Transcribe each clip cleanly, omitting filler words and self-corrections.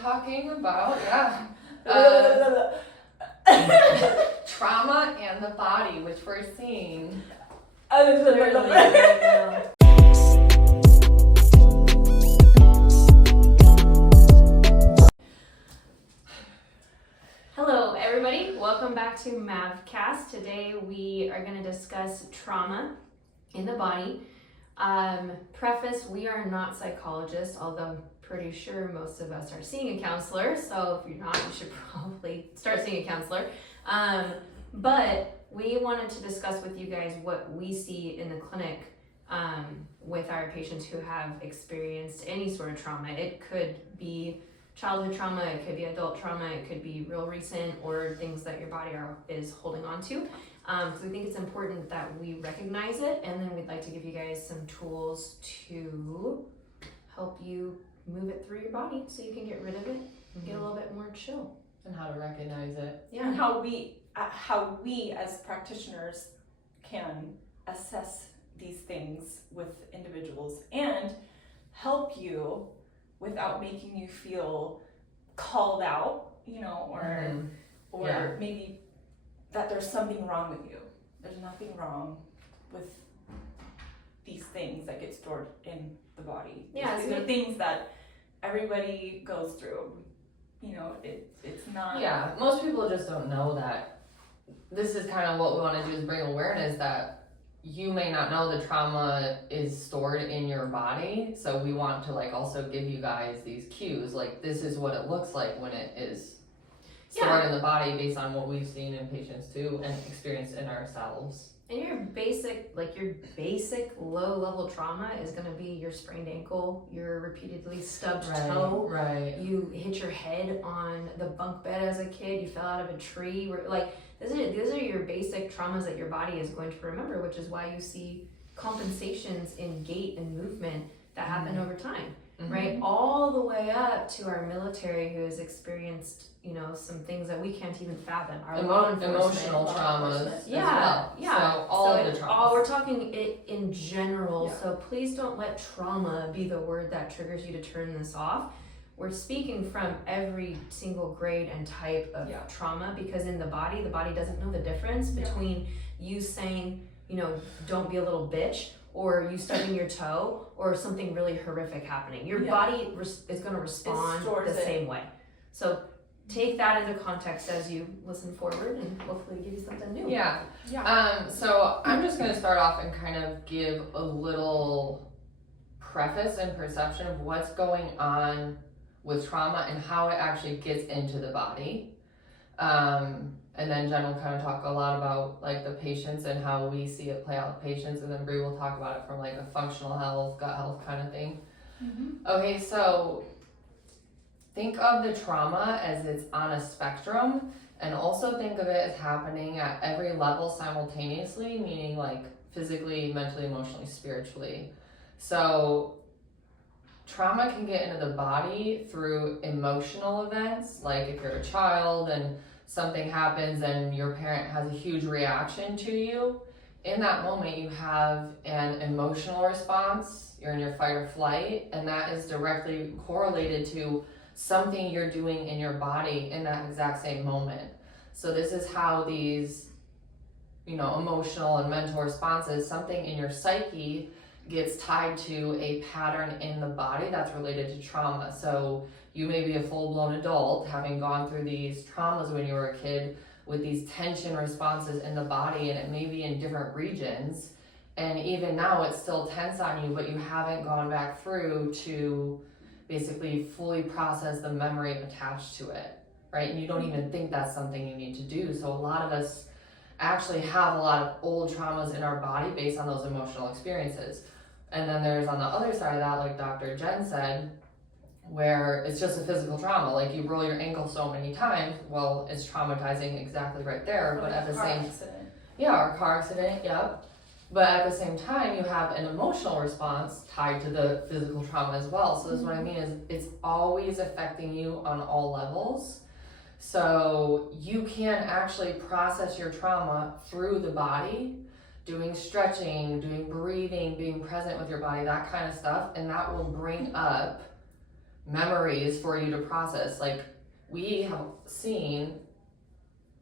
talking about, trauma and the body, which we're seeing clearly right now. Hello everybody, welcome back to Mavcast. Today we are going to discuss trauma in the body. Preface, we are not psychologists, although I'm pretty sure most of us are seeing a counselor, so if you're not, you should probably start seeing a counselor. But we wanted to discuss with you guys what we see in the clinic with our patients who have experienced any sort of trauma. It could be childhood trauma, it could be adult trauma, it could be real recent, or things that your body is holding on to. So we think it's important that we recognize it, and then we'd like to give you guys some tools to help you move it through your body so you can get rid of it and get a little bit more chill. And how to recognize it. Yeah, and how we as practitioners can assess these things with individuals and help you without making you feel called out, or maybe that there's something wrong with you. There's nothing wrong with these things that get stored in the body. Yeah, these are things that everybody goes through. It's not. Yeah, most people just don't know that. This is kind of what we want to do, is bring awareness that you may not know the trauma is stored in your body. So we want to also give you guys these cues, this is what it looks like when it is stored in the body, based on what we've seen in patients too and experienced in ourselves. And your basic low-level trauma is going to be your sprained ankle, your repeatedly stubbed toe. Right. You hit your head on the bunk bed as a kid. You fell out of a tree. These are your basic traumas that your body is going to remember, which is why you see compensations in gait and movement that happen over time, right? All the way up to our military, who has experienced some things that we can't even fathom. Our emotional traumas as well. So all of the traumas. We're talking it in general. Yeah. So please don't let trauma be the word that triggers you to turn this off. We're speaking from every single grade and type of trauma, because in the body doesn't know the difference between you saying, don't be a little bitch, or you stubbing your toe, or something really horrific happening. Your body is going to respond the same way. So take that into context as you listen forward, and hopefully give you something new. So I'm just going to start off and kind of give a little preface and perception of what's going on with trauma and how it actually gets into the body. And then Jen will kind of talk a lot about the patients and how we see it play out with patients, and then Bree will talk about it from a functional health, gut health kind of thing. Okay, so think of the trauma as it's on a spectrum, and also think of it as happening at every level simultaneously, meaning physically, mentally, emotionally, spiritually. So trauma can get into the body through emotional events, like if you're a child and something happens and your parent has a huge reaction to you. In that moment, you have an emotional response, you're in your fight or flight, and that is directly correlated to something you're doing in your body in that exact same moment. So this is how these, emotional and mental responses, something in your psyche gets tied to a pattern in the body that's related to trauma. So you may be a full-blown adult having gone through these traumas when you were a kid with these tension responses in the body, and it may be in different regions. And even now it's still tense on you, but you haven't gone back through to basically fully process the memory attached to it, right? And you don't even think that's something you need to do. So a lot of us actually have a lot of old traumas in our body based on those emotional experiences. And then there's on the other side of that, like Dr. Jen said, where it's just a physical trauma. You roll your ankle so many times, well, it's traumatizing exactly right there. But at the same accident. Or car accident, But at the same time, you have an emotional response tied to the physical trauma as well. So this is what I mean, is it's always affecting you on all levels. So you can actually process your trauma through the body, doing stretching, doing breathing, being present with your body, that kind of stuff. And that will bring up memories for you to process. Like, we have seen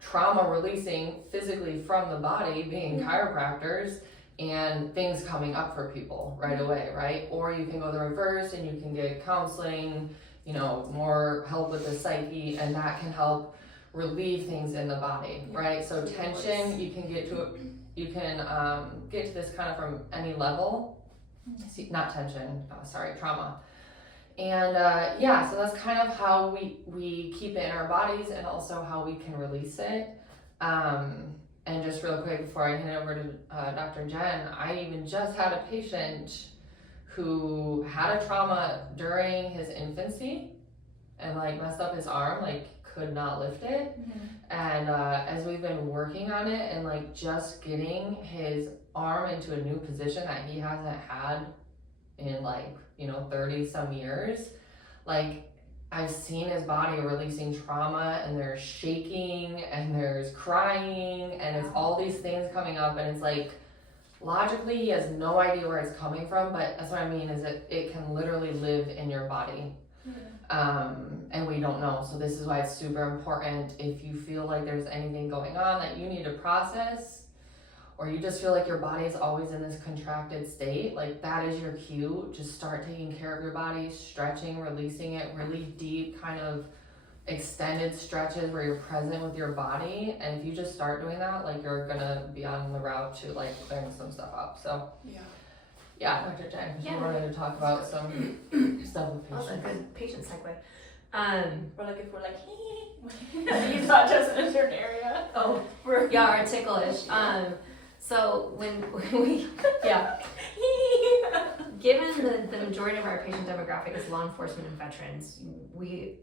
trauma releasing physically from the body, being chiropractors, and things coming up for people right away, right? Or you can go the reverse and you can get counseling, you know, more help with the psyche, and that can help relieve things in the body, right? So tension, you can get to this kind of from any level. Not tension, trauma. And so that's kind of how we keep it in our bodies, and also how we can release it. And just real quick before I hand it over to Dr. Jen, I even just had a patient who had a trauma during his infancy and like messed up his arm, like could not lift it. And as we've been working on it and like just getting his arm into a new position that he hasn't had in like, 30 some years, like I've seen his body releasing trauma, and there's shaking and there's crying and it's all these things coming up, and it's like logically he has no idea where it's coming from, but that's what I mean is that it can literally live in your body. And we don't know. So this is why it's super important, if you feel like there's anything going on that you need to process, or you just feel like your body is always in this contracted state, like that is your cue. Just start taking care of your body, stretching, releasing it, really deep kind of extended stretches where you're present with your body. And if you just start doing that, like you're gonna be on the route to like clearing some stuff up. So yeah, Dr. Jen, you wanted to talk about some stuff with That's a patients. good patient segue. Or like if we're like, you touch us in a certain area. Oh, We're our ticklish. So when we, given the majority of our patient demographic is law enforcement and veterans, we're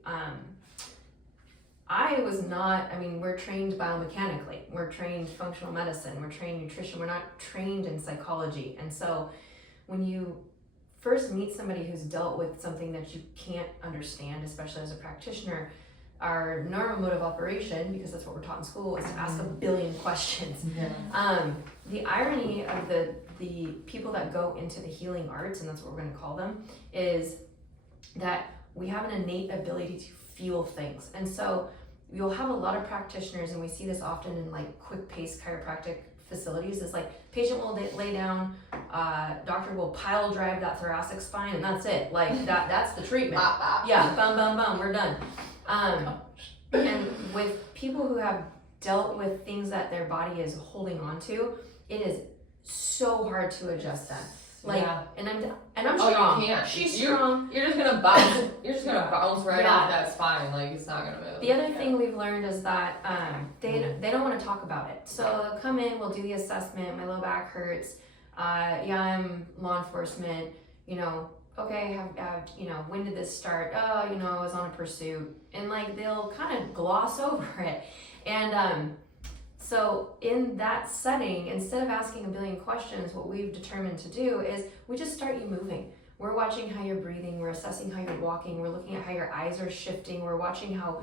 trained biomechanically, we're trained functional medicine, we're trained nutrition, we're not trained in psychology. And so when you first meet somebody who's dealt with something that you can't understand, especially as a practitioner, our normal mode of operation, because that's what we're taught in school, is to ask a billion questions. The irony of the people that go into the healing arts, and that's what we're going to call them, is that we have an innate ability to feel things. And so you'll have a lot of practitioners, and we see this often in like quick pace chiropractic facilities, is like patient will lay down, doctor will pile drive that thoracic spine, and that's it. Like that's the treatment. Yeah, bum bum bum, we're done. And with people who have dealt with things that their body is holding on to, it is so hard to adjust that. Like, and I'm strong. You can't. She's strong. You're just gonna bounce. You're just gonna bounce right off that spine. Like it's not gonna move. The other thing we've learned is that they don't want to talk about it. So they'll come in, we'll do the assessment. My low back hurts. I'm law enforcement. Okay, when did this start? Oh, I was on a pursuit, and like they'll kind of gloss over it. And so in that setting, instead of asking a billion questions, what we've determined to do is we just start you moving. We're watching how you're breathing, we're assessing how you're walking, we're looking at how your eyes are shifting, we're watching how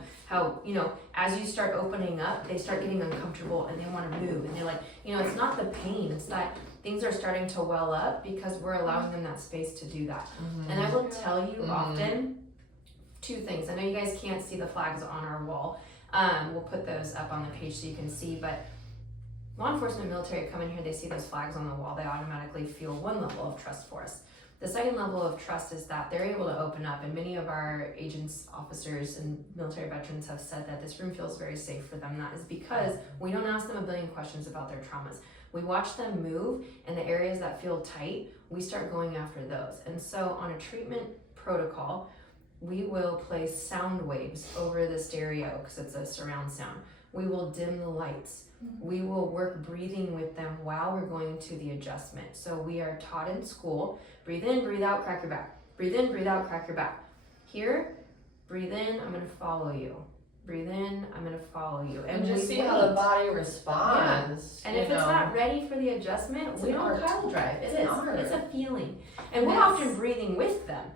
as you start opening up, they start getting uncomfortable and they want to move, and they're like, it's not the pain, it's that things are starting to well up because we're allowing them that space to do that. And I will tell you often two things. I know you guys can't see the flags on our wall. We'll put those up on the page so you can see, but law enforcement and military come in here, they see those flags on the wall, they automatically feel one level of trust for us. The second level of trust is that they're able to open up, and many of our agents, officers, and military veterans have said that this room feels very safe for them. That is because we don't ask them a billion questions about their traumas. We watch them move, and the areas that feel tight, we start going after those. And so on a treatment protocol, we will place sound waves over the stereo because it's a surround sound. We will dim the lights. We will work breathing with them while we're going to the adjustment. So we are taught in school, breathe in, breathe out, crack your back. Breathe in, breathe out, crack your back. Here, breathe in, I'm gonna follow you. Breathe in, I'm gonna follow you. And just see how the body responds. Yeah. And if it's not ready for the adjustment, we don't pile drive. It is. It's a feeling. And we're often breathing with them.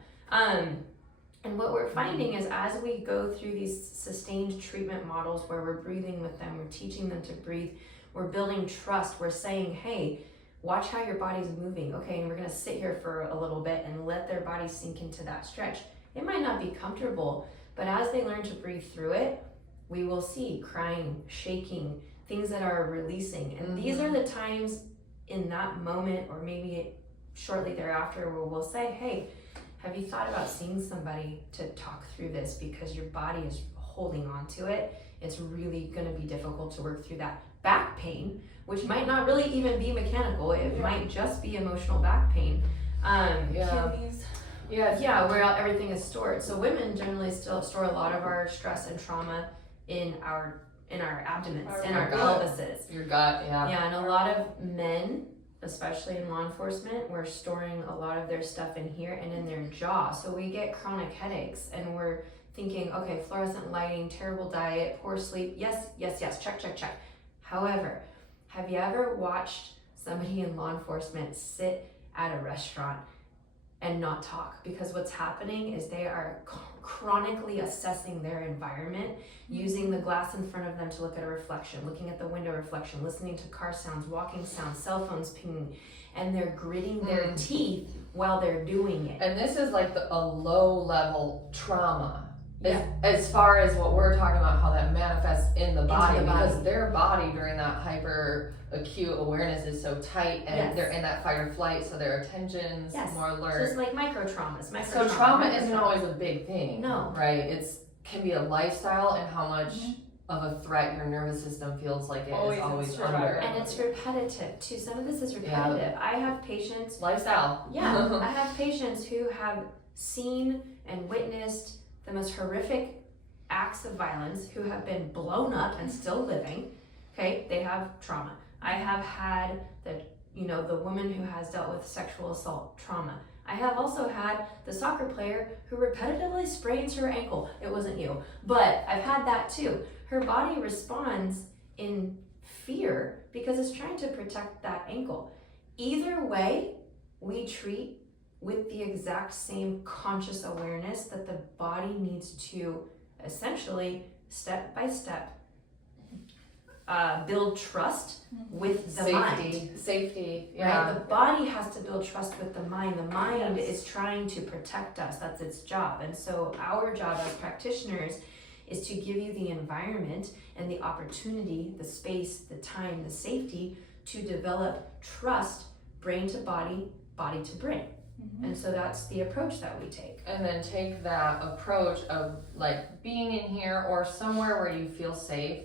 And what we're finding is as we go through these sustained treatment models where we're breathing with them, we're teaching them to breathe, we're building trust, we're saying, hey, watch how your body's moving. Okay, and we're gonna sit here for a little bit and let their body sink into that stretch. It might not be comfortable, but as they learn to breathe through it, we will see crying, shaking, things that are releasing. And these are the times in that moment, or maybe shortly thereafter, where we'll say, hey, have you thought about seeing somebody to talk through this, because your body is holding on to it. It's really going to be difficult to work through that back pain, which might not really even be mechanical. It might just be emotional back pain. Kidneys. Where everything is stored. So women generally still store a lot of our stress and trauma in our abdomens, in our pelvises. Your gut, Yeah, and a lot of men, especially in law enforcement, we're storing a lot of their stuff in here and in their jaw. So we get chronic headaches, and we're thinking, okay, fluorescent lighting, terrible diet, poor sleep. Yes, check. However, have you ever watched somebody in law enforcement sit at a restaurant and not talk? Because what's happening is they are chronically assessing their environment, using the glass in front of them to look at a reflection, looking at the window reflection, listening to car sounds, walking sounds, cell phones pinging, and they're gritting their teeth while they're doing it. And this is like a low level trauma. As far as what we're talking about, how that manifests in the body, because their body during that hyper acute awareness is so tight, and they're in that fight or flight, so their attention's more alert. So it's like micro traumas. So trauma isn't always a big thing. No. Right? It's can be a lifestyle, and how much of a threat your nervous system feels like it is always under. And it's repetitive too. Some of this is repetitive. I have patients. Lifestyle. Yeah. I have patients who have seen and witnessed the most horrific acts of violence, who have been blown up and still living. Okay, they have trauma. I have had the woman who has dealt with sexual assault trauma. I have also had the soccer player who repetitively sprains her ankle. It wasn't you, but I've had that too. Her body responds in fear because it's trying to protect that ankle. Either way, we treat with the exact same conscious awareness that the body needs to essentially, step by step, build trust with the mind. Safety, Right? The body has to build trust with the mind. The mind is trying to protect us. That's its job. And so our job as practitioners is to give you the environment and the opportunity, the space, the time, the safety to develop trust, brain to body, body to brain. And so that's the approach that we take. And then take that approach of like being in here or somewhere where you feel safe,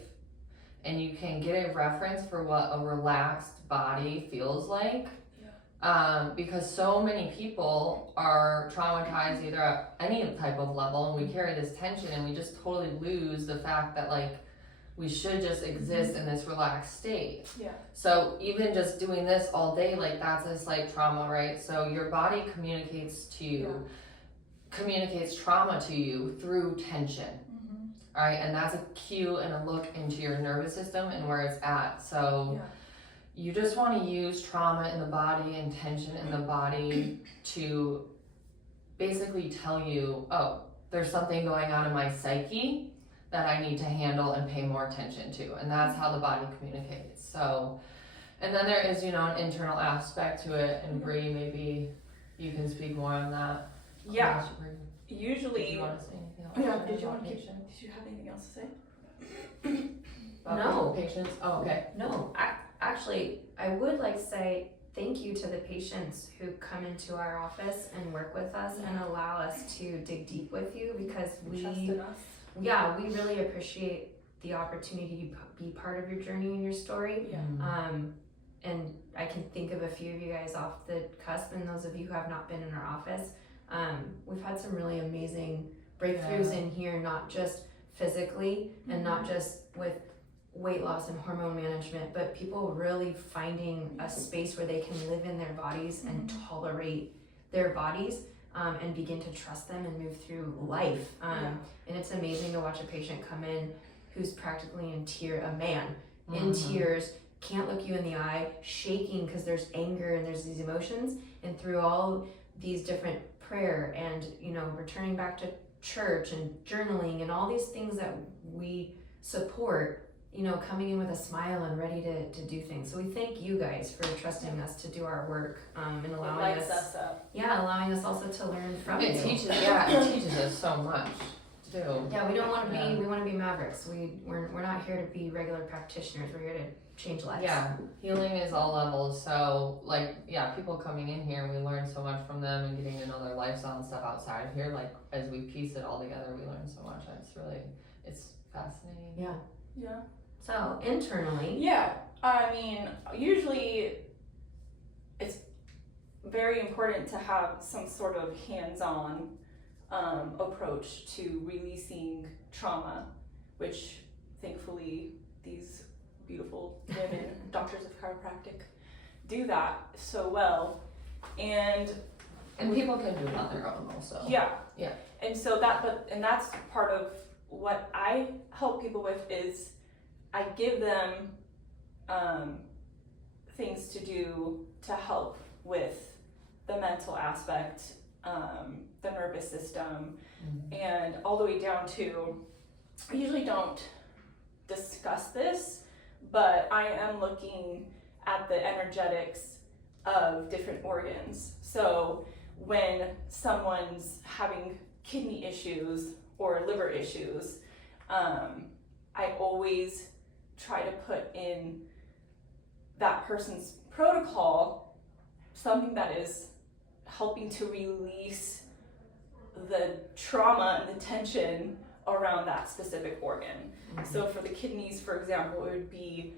and you can get a reference for what a relaxed body feels like. Because so many people are traumatized either at any type of level, and we carry this tension, and we just totally lose the fact that like we should just exist in this relaxed state. So even just doing this all day, like that's a slight trauma, right? So your body communicates trauma to you through tension. All right, and that's a cue and a look into your nervous system and where it's at. So you just want to use trauma in the body and tension in the body to basically tell you, oh, there's something going on in my psyche that I need to handle and pay more attention to. And that's how the body communicates. So, and then there is, an internal aspect to it. And Bree, maybe you can speak more on that. Usually. Did you want to say anything else? Did you have anything else to say? No. Patients? Oh, okay. No. Actually, I would like to say thank you to the patients who come into our office and work with us and allow us to dig deep with you, because we trusted us. We really appreciate the opportunity to be part of your journey and your story. And I can think of a few of you guys off the cusp, and those of you who have not been in our office. We've had some really amazing breakthroughs in here, not just physically and not just with weight loss and hormone management, but people really finding a space where they can live in their bodies and tolerate their bodies, and begin to trust them and move through life. And it's amazing to watch a patient come in who's practically in tears, can't look you in the eye, shaking because there's anger and there's these emotions, and through all these different prayer and returning back to church and journaling and all these things that we support, coming in with a smile and ready to do things. So we thank you guys for trusting us to do our work, and It allowing lights us, us up. allowing us also to learn from It you. teaches us so much too. Yeah, we don't want to Yeah. we want to be mavericks. We're not here to be regular practitioners. We're here to change lives. Yeah, healing is all levels. So, people coming in here, we learn so much from them and getting to know their lifestyle and stuff outside of here. Like, as we piece it all together, we learn so much. It's fascinating. Yeah. Yeah. So internally, Yeah. I mean, usually it's very important to have some sort of hands-on approach to releasing trauma, which thankfully these beautiful women, doctors of chiropractic, do that so well. And people can do it on their own also. yeah. Yeah. And so that's part of what I help people with is I give them things to do to help with the mental aspect, the nervous system, and all the way down to, I usually don't discuss this, but I am looking at the energetics of different organs. So when someone's having kidney issues or liver issues, I always try to put in that person's protocol something that is helping to release the trauma and the tension around that specific organ. So for the kidneys, for example, it would be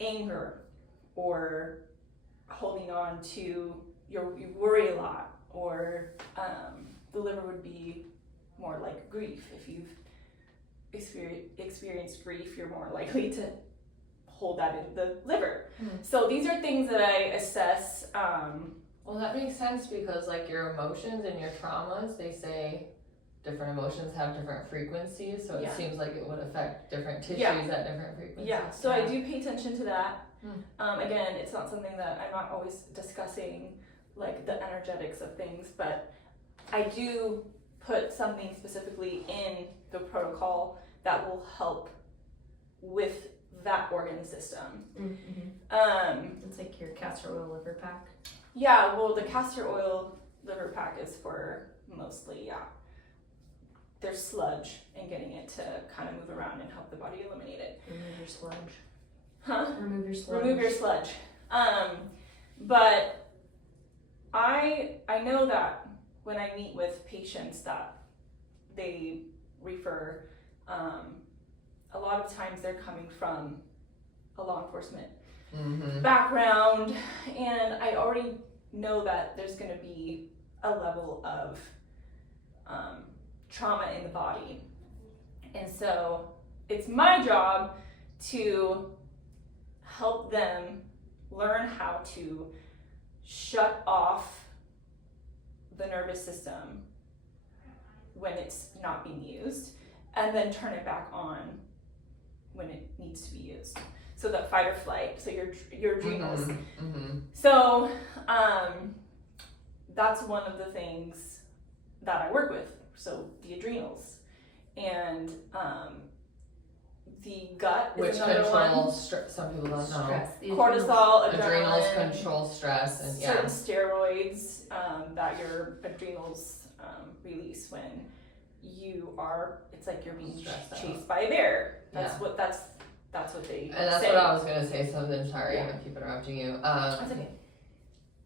anger or holding on to you worry a lot, or the liver would be more like grief. If you've experienced grief, you're more likely to hold that in the liver. So these are things that I assess. Well, that makes sense because your emotions and your traumas, they say different emotions have different frequencies, so it seems like it would affect different tissues at different frequencies. Yeah, so I do pay attention to that. Again, it's not something that I'm not always discussing, like the energetics of things, but I do put something specifically in the protocol that will help with that organ system. it's like your castor oil liver pack. Yeah, well, the castor oil liver pack is for mostly, there's sludge and getting it to kind of move around and help the body eliminate it. Remove your sludge. Huh? Remove your sludge. Remove your sludge. But I know that when I meet with patients that they refer, a lot of times they're coming from a law enforcement background, and I already know that there's going to be a level of trauma in the body, and so it's my job to help them learn how to shut off the nervous system when it's not being used, and then turn it back on when it needs to be used. So that fight or flight, so your adrenals. So that's one of the things that I work with. So the adrenals and the gut is Which another one. controls some people don't know. Stress. The Cortisol, Adrenals adrenaline, control stress and certain steroids that your adrenals release when you are. It's like you're being Stressed out. chased by a bear. That's Yeah. what that's what they And that's say. what I was gonna say. Something. Sorry, Yeah. I keep interrupting you. That's okay.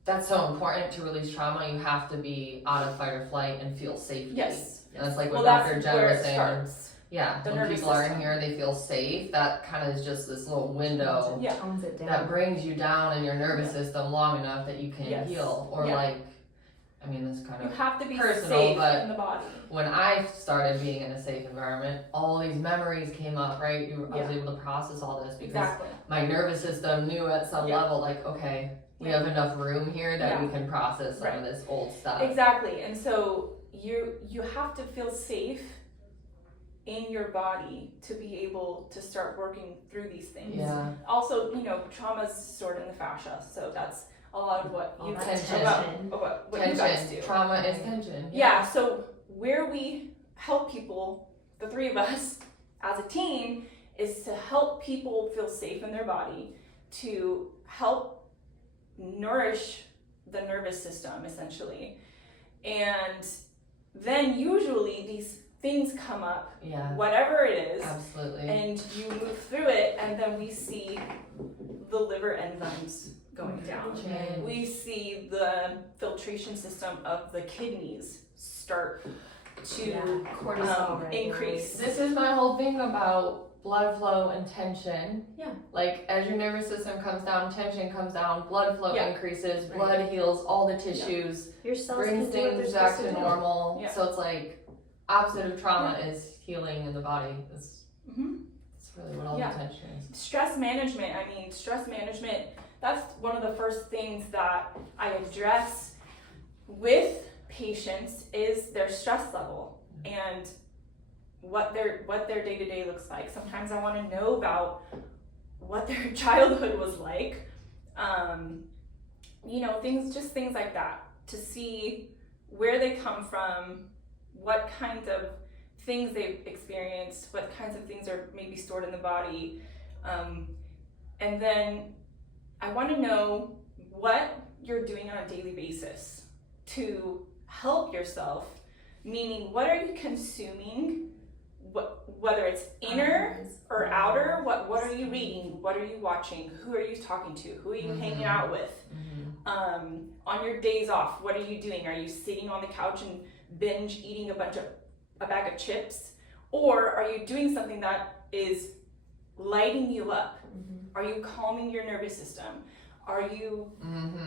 That's so important to release trauma. You have to be out of fight or flight and feel safety. Yes. And that's like Well, what that's Dr. Jen where was it saying. starts. Yeah, The when nervous people are in system. here, they feel safe. That kind of is just this little window Yeah. Tones it down. that brings you down in your nervous system long enough that you can Yes. heal. Or Yeah. this kind You of have to be personal, safe but in the body. when I started being in a safe environment, all these memories came up, right? I was Yeah. able to process all this because Exactly. my nervous system knew at some Yeah. level, okay, we Yeah. have enough room here that Yeah. we can process some Right. of this old stuff. Exactly. And so you have to feel safe in your body to be able to start working through these things. Yeah. Also, trauma's stored in the fascia, so that's a lot of what All you that tension. what you guys do. Trauma is tension. Yeah, so where we help people, the three of us as a team, is to help people feel safe in their body, to help nourish the nervous system essentially. And then usually these things come up, Yeah. whatever it is, Absolutely. and you move through it, and then we see the liver enzymes going down. Change. We see the filtration system of the kidneys start to cortisol increase. This is my whole thing about blood flow and tension. Yeah. Like as your nervous system comes down, tension comes down, blood flow Yeah. increases, Right. blood heals all the tissues, Your cells brings can do what they're things back supposed to do. normal. Yeah. So it's like opposite of trauma is healing in the body. That's really what all Yeah. the tension is. Stress management, that's one of the first things that I address with patients is their stress level and what their day-to-day looks like. Sometimes I want to know about what their childhood was like, things like that, to see where they come from, what kinds of things they've experienced, what kinds of things are maybe stored in the body, and then I want to know what you're doing on a daily basis to help yourself, meaning what are you consuming, whether it's inner or outer, what are you reading, what are you watching, who are you talking to, who are you hanging out with, on your days off, what are you doing? Are you sitting on the couch and binge eating a bag of chips, or are you doing something that is lighting you up? Are you calming your nervous system? Are you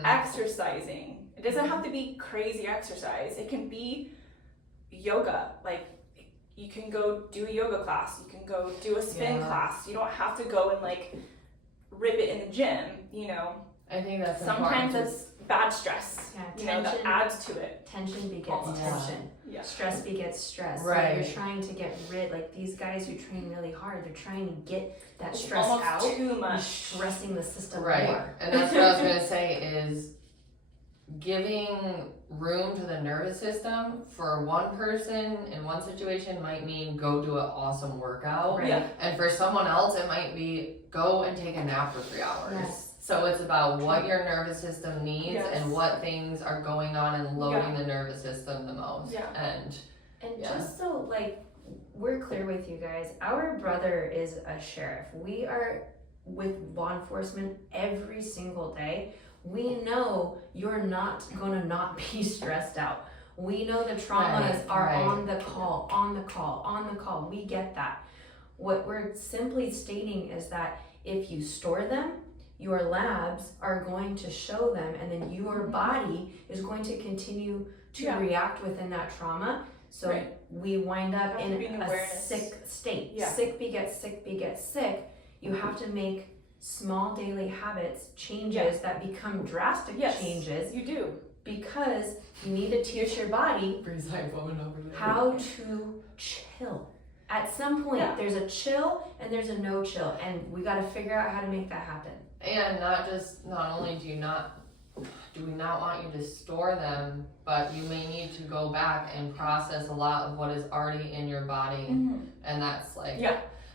exercising? It doesn't have to be crazy exercise. It can be yoga. Like you can go do a yoga class. You can go do a spin class. You don't have to go and like rip it in the gym, I think that's Sometimes important. it's bad stress, Yeah, that adds to it. Tension begets Almost. tension. Yeah. Stress begets stress. Right. So you're trying to get rid, like these guys who train really hard, they're trying to get that stress Almost out. too You're much. stressing the system Right. more. And that's what I was going to say is giving room to the nervous system for one person in one situation might mean go do an awesome workout. Right. Yeah. And for someone else, it might be go and take a nap for 3 hours. Yes. So it's about what your nervous system needs Yes. and what things are going on and loading the nervous system the most. Yeah. And Just so we're clear with you guys, our brother is a sheriff. We are with law enforcement every single day. We know you're not gonna not be stressed out. We know the traumas are on the call. We get that. What we're simply stating is that if you store them, your labs are going to show them, and then your body is going to continue to react within that trauma. So we wind up in a sick state. Yeah. Sick begets sick begets sick. You have to make small daily habits changes that become drastic changes, You do. because you need to teach your body Breeze like woman over there. how to chill. At some point, there's a chill and there's a no chill, and we got to figure out how to make that happen. And not only do we not want you to store them, but you may need to go back and process a lot of what is already in your body. And that's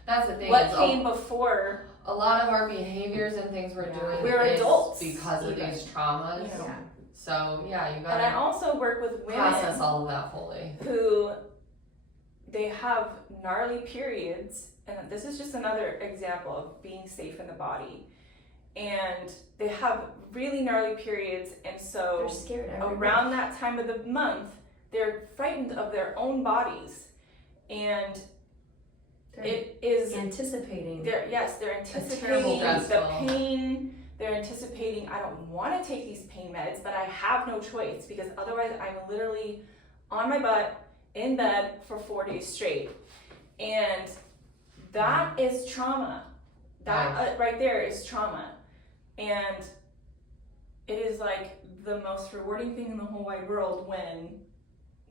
that's the thing. What came before? A lot of our behaviors and things we're doing We're is adults because of these traumas. Yeah. So you And gotta I also work with process women all of that fully. who they have gnarly periods, and this is just another example of being safe in the body. And they have really gnarly periods, and so They're scared around that time of the month, they're frightened of their own bodies, and it is anticipating. They're terrible anticipating the stressful. pain. They're anticipating, I don't want to take these pain meds, but I have no choice because otherwise I'm literally on my butt in bed for 4 days straight, and that is trauma. That right there is trauma. And it is like the most rewarding thing in the whole wide world when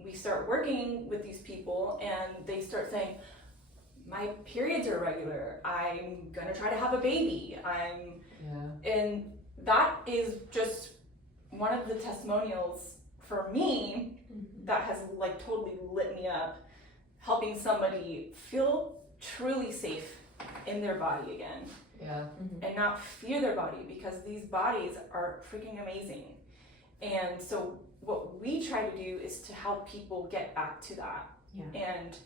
we start working with these people and they start saying, my periods are irregular, I'm gonna try to have a baby, and that is just one of the testimonials for me that has totally lit me up, helping somebody feel truly safe in their body again. Yeah. And not fear their body, because these bodies are freaking amazing. And so what we try to do is to help people get back to that, and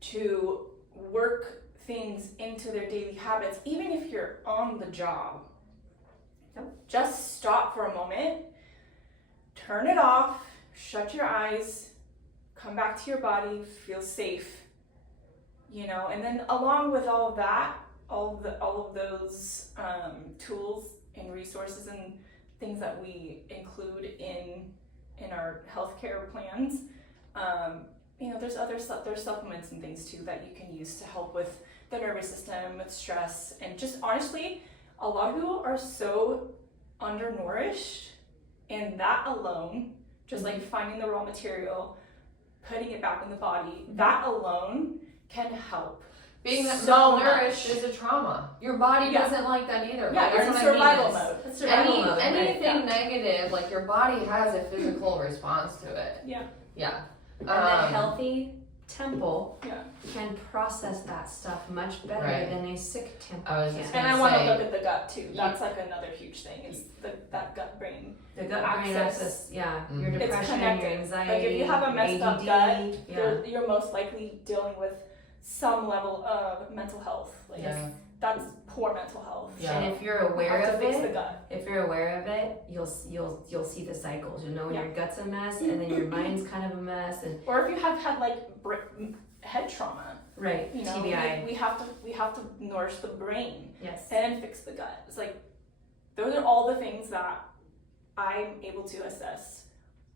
to work things into their daily habits, even if you're on the job. Just stop for a moment, turn it off, shut your eyes, come back to your body, feel safe, and then along with all of that, all of those tools and resources and things that we include in our healthcare plans, there's supplements and things too that you can use to help with the nervous system, with stress, and just honestly, a lot of people are so undernourished, and that alone, just like finding the raw material, putting it back in the body, that alone can help. Being that so malnourished much. is a trauma. Your body doesn't like that either. Yeah, Like, you're in that's what I survival mean mode. is Survival mode, anything negative, like your body has a physical response to it. Yeah. Yeah. And a healthy temple can process that stuff much better than a sick temple. And I want to look at the gut too. That's like another huge thing, is that gut brain. The gut brain axis, your It's depression, connected. your anxiety. Like if you have a messed up ADD, gut, you're most likely dealing with some level of mental health. Like that's poor mental health. Yeah. And if you're aware You have of to fix the it, gut. you'll see the cycles. You'll know when your gut's a mess, and then your mind's kind of a mess, and or if you have had like head trauma, TBI. we have to nourish the brain, Yes. and fix the gut. It's like those are all the things that I'm able to assess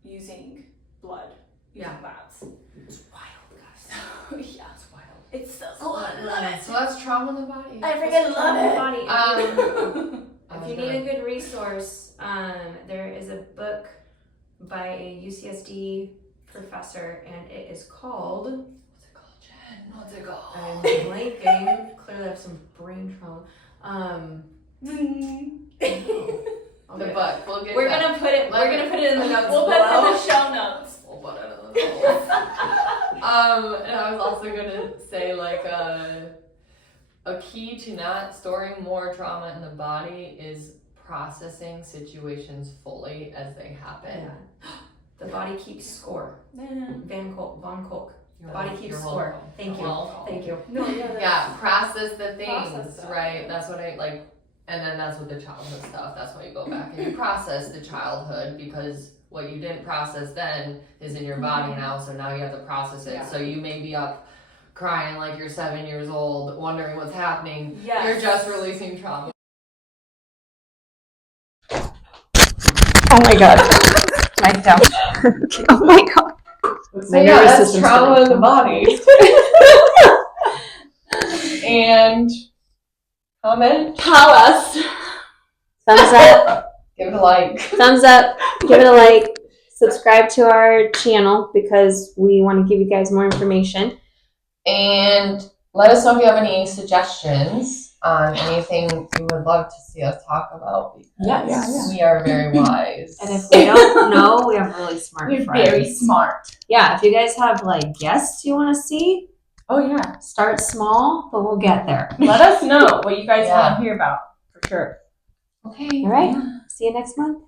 using blood, using labs. It's wild, guys. Yeah, It's wild. it's so So that's trauma in the body. I freaking love it. Body. If you need a good resource, there is a book by a UCSD professor, and it is called. What's it called? I'm blanking. Clearly, I have some brain trauma. The book. We'll get We're that. gonna put it. We're gonna put it in the notes. We'll put it in the show notes. We'll put it in the notes. And I was also gonna say like a key to not storing more trauma in the body is processing situations fully as they happen. Yeah. The body keeps score. Von Kolk. The body keeps You're score. welcome. Thank you. Welcome. Thank you. No, Yeah, process the things, Process that. right? That's what I like, and then that's with the childhood stuff. That's why you go back and you process the childhood, because what you didn't process then is in your body now, so now you have to process it. Yeah. So you may be up crying like you're 7 years old, wondering what's happening. Yes. You're just releasing trauma. Oh my god. Mic down. Oh my god. So yeah, that's trauma in the body. And comment, Tell us. Thumbs up. give it a like. Thumbs up. Give it a like. Subscribe to our channel because we want to give you guys more information. And let us know if you have any suggestions on anything you would love to see us talk about. Because we are very wise. And if we don't know, we have really smart You're friends. very smart. Yeah, if you guys have like guests you want to see, Oh yeah. start small, but we'll get there. Let us know what you guys Yeah. want to hear about, for sure. Okay. All right. See you next month.